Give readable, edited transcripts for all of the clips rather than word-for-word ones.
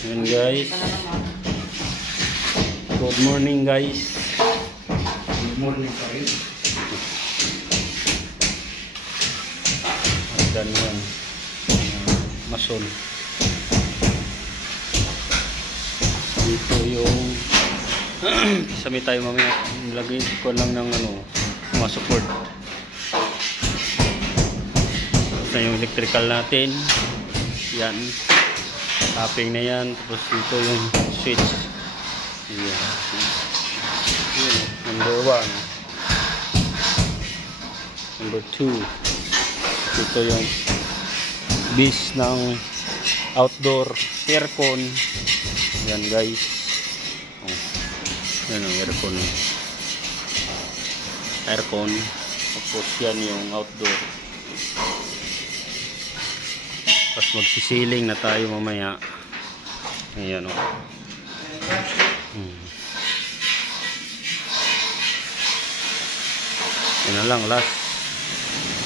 Ayan guys. Good morning guys. Good morning pa rin. Ayan yan. Mason. Dito yung sami tayo mamaya. Lagay ko lang ng mga support. Tapos na yung electrical natin. Yan. Tapping na yan. Tapos dito yung switch. Yan. Number 1. Number 2. Ito yung base ng outdoor aircon. Yan guys. Yan ang aircon. Aircon. Tapos yan yung outdoor. Tapos magsisiling na tayo mamaya. Ayan o. Yan na lang last.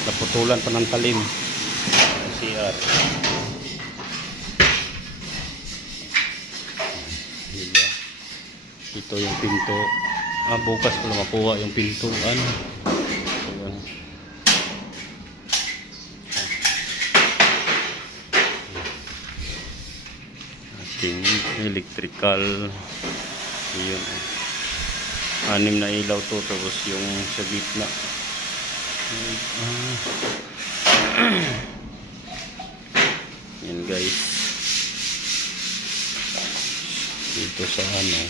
Naputulan pa ng talim. CR. Diba? Ito yung pinto. Bukas pala makuha yung pintuan. Ayan. Ating electrical. Ayan. 6 na ilaw to. Tapos yung sa gitna. Yan guys. Dito sa ayan ha.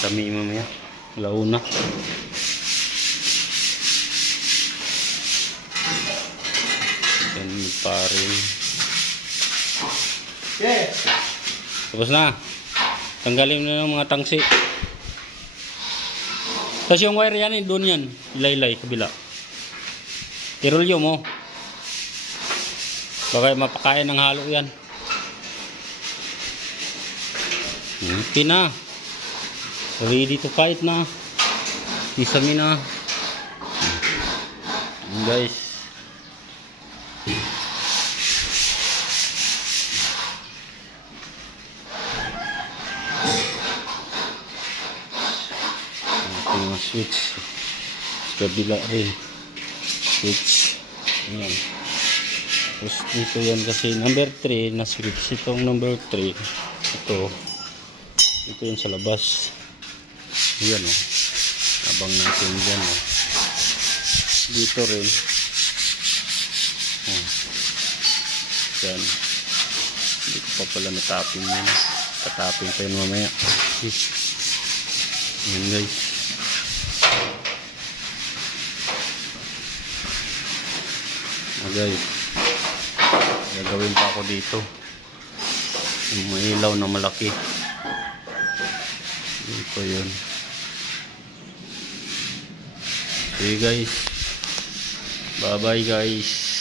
Kami mamaya. Launa. Yan paring. Tapos na. Tanggalin na ng mga tangsi. Tapos yung wire yan, doon yan. Ilaylay, kabila. Irolyo mo. Baka mapakain ng halo yan. Okay na. Ready to fight na. Isami na. Guys. Okay na switch. Kabila rin. Switch. Ayan. Tapos dito yan kasi number 3 na switch. Itong number 3. Ito yun sa labas. Ayan o. Abang natin dyan o. Dito rin. Yan. Hindi ko pa pala natapin yun. Tatapin pa yun mamaya. Ayan guys. Guys. Gagawin pa ako dito. Yung may ilaw na malaki. Ito yun. Okay guys. Bye bye guys.